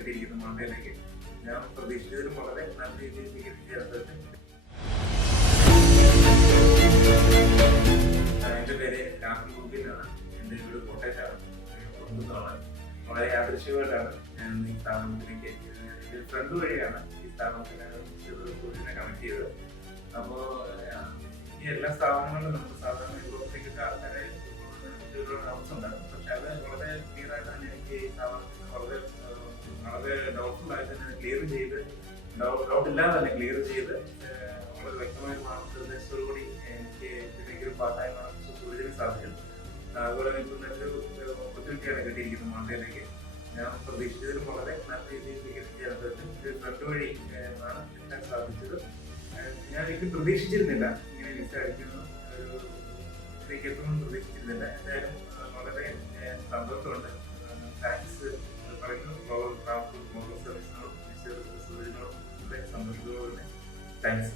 കിട്ടിയിരിക്കുന്നു മണ്ടയിലേക്ക്. ഞാൻ പ്രതീക്ഷിച്ചതിലും വളരെ നല്ല രീതിയിൽ സ്വീകരിച്ചു. എൻ്റെ പേര് രാഹുൽ ഗോപിയിലാണ്. എൻ്റെ വീട് കോട്ടയത്താണ്. വളരെ യാദൃശ്ചികമായിട്ടാണ് ഞാൻ ഈ സ്ഥാപനത്തിലേക്ക് ഫ്രണ്ട് വഴിയാണ് ഈ സ്ഥാപനത്തിനെ കണക്ട് ചെയ്തത്. അപ്പോൾ ഈ എല്ലാ സ്ഥാപനങ്ങളിലും നമുക്ക് സാധാരണ യൂറോപ്പിലേക്കൊക്കെ ആൾക്കാരെ ഡൗട്ട്സ് ഉണ്ടാകും. പക്ഷെ അത് വളരെ ക്ലിയർ ആയിട്ട് തന്നെ എനിക്ക് ഈ സ്ഥാപനത്തിന് വളരെ ഡൗട്ട്ഫുൾ ആയിട്ട് തന്നെ ക്ലിയർ ചെയ്ത് ഡൗട്ട് ഇല്ലാതെ തന്നെ ക്ലിയർ ചെയ്ത് വളരെ വ്യക്തമായ മാർഗനിർദ്ദേശത്തോടുകൂടി എനിക്ക് ഇതിലേക്ക് പാസ്സായി സൂചന സാധിക്കും. അതുപോലെ ഇപ്പോൾ നല്ലൊരു ഓപ്പർച്യൂണിറ്റിയാണ് കിട്ടിയിരിക്കുന്നത് മണ്ടയിലേക്ക്. ഞാൻ പ്രതീക്ഷിച്ചതിലും വളരെ നല്ല രീതിയിൽ സ്വീകരിച്ചു. ഫ്രണ്ട് വഴി ആണ് എത്താൻ സാധിച്ചത്. ഞാൻ എനിക്ക് പ്രതീക്ഷിച്ചിരുന്നില്ല ഇങ്ങനെ വിസ അടിക്കുന്നു, ഇതിലേക്ക് എത്തുമെന്ന് പ്രതീക്ഷിച്ചിരുന്നില്ല. എന്തായാലും വളരെ സന്തോഷമുണ്ട്. താങ്ക്സ് പറയുന്നു സർവീസിനോടും സൂചനയോടും സന്തോഷത്തോടുകൂടി താങ്ക്സ്.